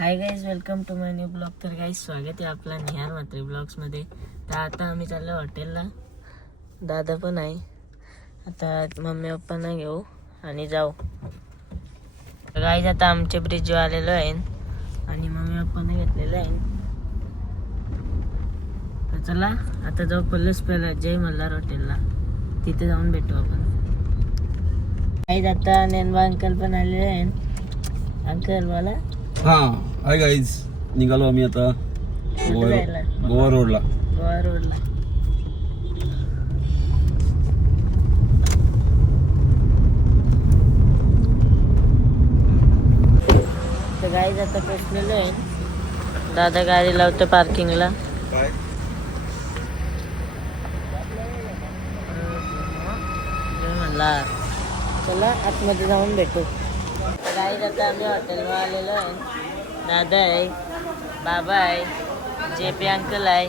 High guys, welcome to my new blog. तर guys स्वागत आहे आपला निहार म्हात्रे ब्लॉग्समध्ये. तर आता आम्ही चाललो हॉटेलला. दादा पण आहे. आता मम्मी पप्पांना घेऊ आणि जाऊ. गाईज आता आमच्या ब्रिजवर आलेलो आहे आणि मम्मी पप्पांना घेतलेलं आहे. तर चला आता जाऊ पहिला जय मल्हार हॉटेलला. तिथे जाऊन भेटू आपण. गाईज आता नेनबा अंकल पण आलेले आहेत. अंकल मला हाय गाईज, निघालो आम्ही आता गोवा रोडला. तर गाईज आता पोचलेलो आहे. दादा गाडी लावतो पार्किंगला. म्हणला चला आतमध्ये जाऊन भेटू. गाईज आता आम्ही हॉटेलवर आलेलो आहे. दादा आहे, बाबा आहे, JP अंकल आहे,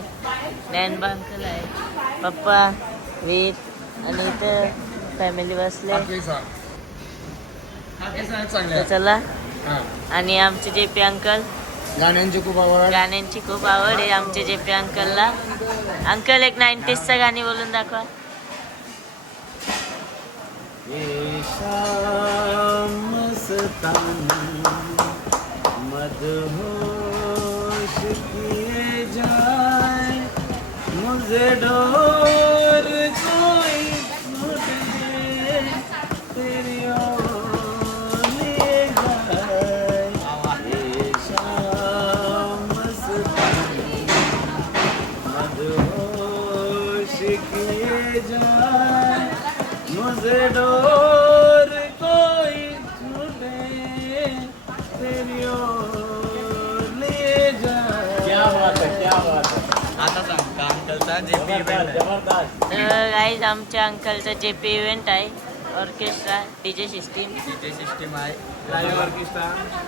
नॅनबा अंकल आहे, पप्पा, वीर आणि इथं फॅमिली बसले. तर चला. आणि आमचे JP अंकल गाण्यांची खूप आवड आहे आमच्या JP अंकलला. अंकल एक 90sचं गाणी बोलून दाखवा. मदहोश किए जाए मुझे डोर कोई छूटे तेरी ओर लिए जाए ये शाम मस्तानी मदहोश किए जाए मुझे डोर कोई छूटे तेरी ओर लिए जाए. क्या बात है. आता सांग अंकलचा JP इव्हेंट आहे. गाईज आमच्या अंकलचा JP इव्हेंट आहे. ऑर्केस्ट्रा, DJ सिस्टीम आहे,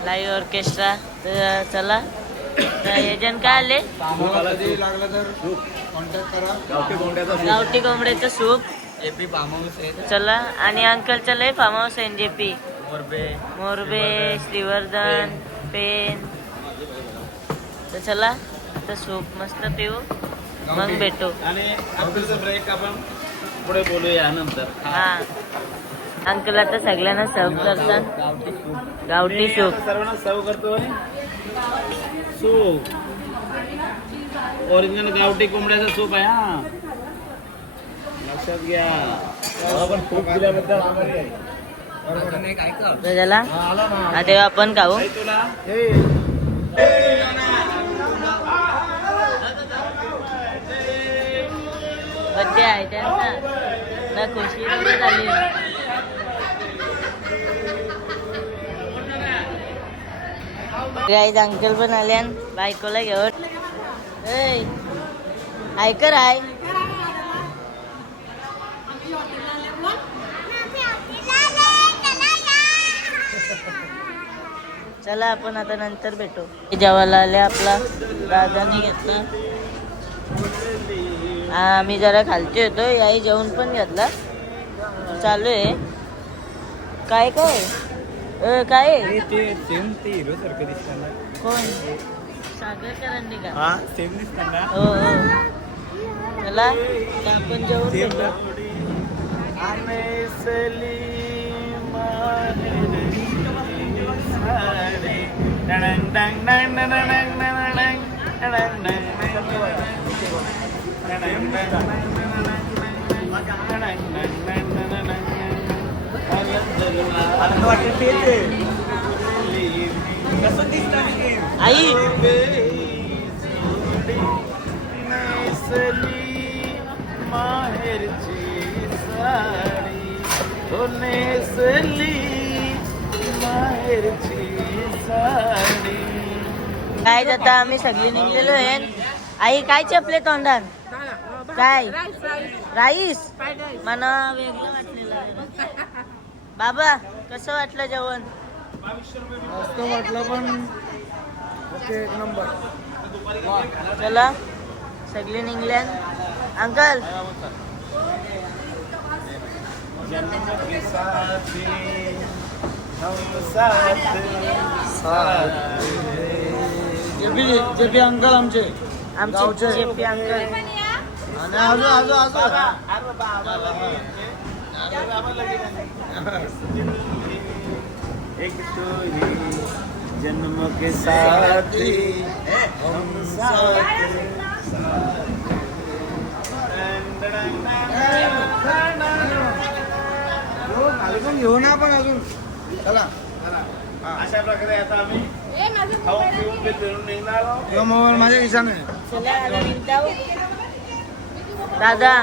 लाईव्ह ऑर्केस्ट्रा. तर चला. तर एजंट काय आले? गावठी कोंबड्याचं सूप. JP फार्म हाऊस आहे. चला. आणि अंकलचं लय फार्म हाऊस आहे JP. मोरबे, श्रीवर्धन, पेन. तर चला आता सूप मस्त पिऊ, मग भेटू. आणि अंकलचा ब्रेक आपण पुढे बोलूया नंतर. हा. अंकल आता सगळ्यांना सर्व करतात गावठी सूप. सर्वांना सर्व करतो. सूप ओरिजिनल गावठी कोंबड्याचा सूप आहे. हा, लक्षात घ्या. आपण खूप दिल्याबद्दल चला आता आपण खाऊ. बड्डे आहे त्यांचा ना, खुशी झाली. गाईज अंकल पण आले आणि बायकोला घेऊन. ऐकर आहे. चला आपण आता नंतर भेटू. जेवायला आले. आपला दादाने घेतला. आम्ही जरा खालती होतो. याही जेवण पण घेतला. चालू आहे. काय काय कोण? सागर करंडी का? हो. चला आपण जेवण घेतो. आई काय आता आम्ही सगळे निघलेलो आहे. आई काय चपले तोंडात? काय राईस मला वेगळं वाटलेलं. बाबा कसं वाटलं जेवण? मस्त वाटलं. पण ओके, एक नंबर. चला सगळे निघले. अंकल हम साथ साथ जे पी अंकल आमचे आमचे गावचे. शेपी अंकल. आणि आजू एक तो ही जन्म के साथी हम साथ घेऊ ना आपण अजून चला. अशा प्रकारे आता आम्ही खाऊन पिऊन ते फिरून निघणार आहोत. किंवा मोबाईल माझ्या खिशाने. चला आता निघताव. दादा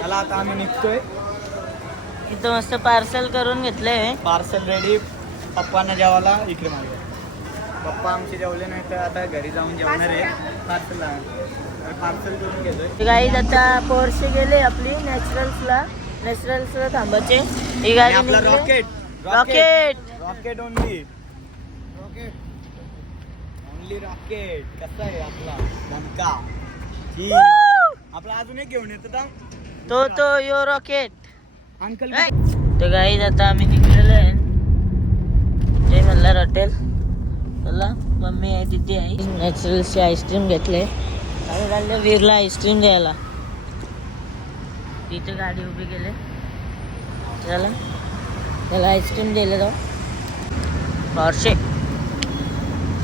चला आता आम्ही निघतोय. इथं मस्त पार्सल करून घेतलंय. Parcel ready. पप्पांना जेवायला इकडे मागे. पप्पा आमचे जेवले नाही तर आता घरी जाऊन जेवणार आहे. पार्सल करून घेतोय. गाईज आता पोरशे गेले आपली नॅचरल्सला थांबायचे. ही गाडी आपला निघली. Rocket rocket rocket only rocket कसा आहे आपला धमका. आपला अजून एक घेऊन येतो तो यो रॉकेट. अंकल. तर गाईज आता आम्ही निघलेलो आहे जय मल्हार हॉटेल. चला मम्मी आहे तिथे आहे. नॅचरल्सची आईस्क्रीम घेतले आणि चालले वीरला आईस्क्रीम द्यायला. तिथे गाडी उभी केली. चला त्याला आईस्क्रीम दिले जाऊ. पारशे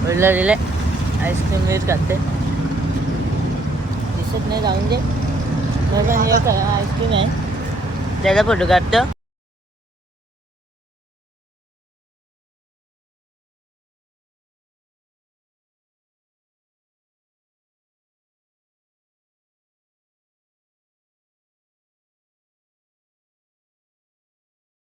वीरला दिले आईस्क्रीम. वीर खाते दिसत नाही जाऊन दे. आईस्क्रीम आहे त्याचा फोटो काढतो.